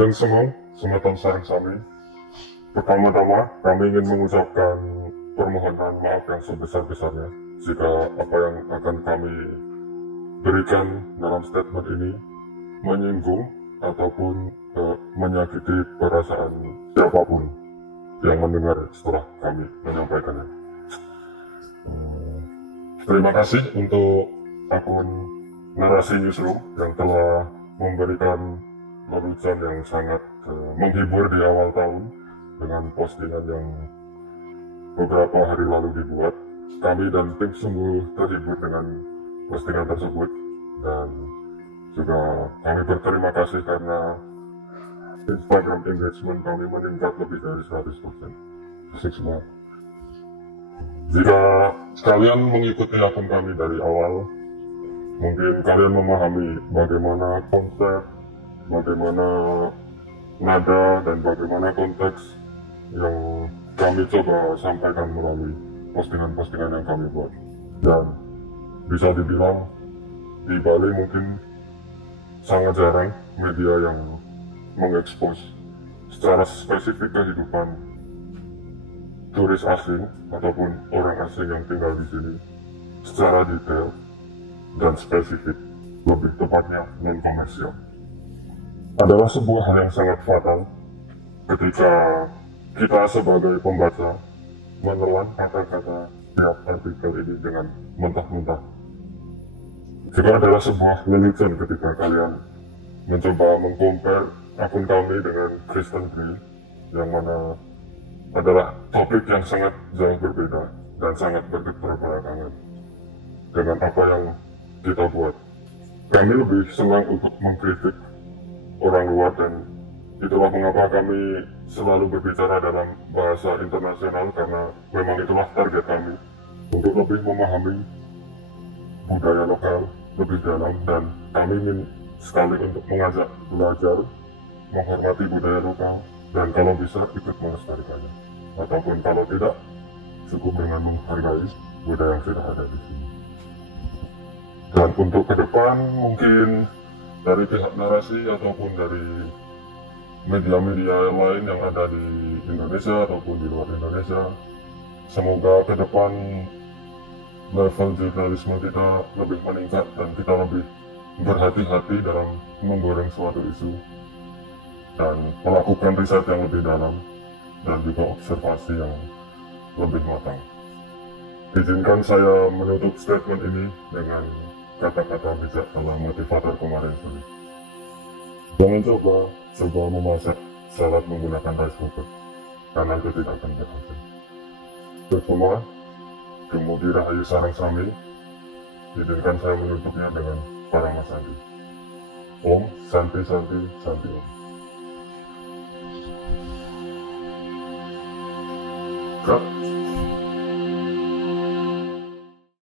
Kadang Semong, Sumatera Sarang Sami. Pertama-tama, kami ingin mengucapkan permohonan maaf yang sebesar-besarnya jika apa yang akan kami berikan dalam statement ini menyinggung ataupun menyakiti perasaan siapapun yang mendengar setelah kami menyampaikannya. Terima kasih untuk akun Narasi Newsroom yang telah memberikan lelucon yang sangat menghibur di awal tahun dengan postingan yang beberapa hari lalu dibuat. Kami dan tim sungguh terhibur dengan postingan tersebut, dan juga kami berterima kasih karena Instagram engagement kami meningkat lebih dari 100%. Asik semua. Jika kalian mengikuti akun kami dari awal, mungkin kalian memahami bagaimana konsep, bagaimana nada, dan bagaimana konteks yang kami coba sampaikan melalui postingan-postingan yang kami buat. Dan bisa dibilang di Bali mungkin sangat jarang media yang mengekspos secara spesifik kehidupan turis asing ataupun orang asing yang tinggal di sini secara detail dan spesifik, lebih tepatnya non-komersial. Adalah sebuah hal yang sangat fatal ketika kita sebagai pembaca menelan kata-kata tiap artikel ini dengan mentah-mentah. Juga adalah sebuah lelucon ketika kalian mencoba mengcompare akun kami dengan Kristen Grey, yang mana adalah topik yang sangat jauh berbeda dan sangat berkeberagaman dengan apa yang kita buat. Kami lebih senang untuk mengkritik orang luar, dan itulah mengapa kami selalu berbicara dalam bahasa internasional, karena memang itulah target kami untuk lebih memahami budaya lokal lebih dalam, dan kami ingin sekali untuk mengajak belajar menghormati budaya lokal, dan kalau bisa ikut melestarikannya, ataupun kalau tidak cukup dengan menghargai budaya yang sudah ada di sini. Dan untuk ke depan mungkin dari pihak narasi ataupun dari media-media lain yang ada di Indonesia ataupun di luar Indonesia, semoga ke depan level jurnalisme kita lebih meningkat dan kita lebih berhati-hati dalam menggoreng suatu isu dan melakukan riset yang lebih dalam dan juga observasi yang lebih matang. Izinkan saya menutup statement ini dengan kata-kata bijak ala motivator kemarin sore. Jangan coba memasak salad menggunakan rice cooker, karena itu tidak akan berhasil. Semua, kemudian Rahayu Sarang Sami, izinkan saya menutupnya dengan Parama Santi. Om Santi Santi Santi Om. Cut.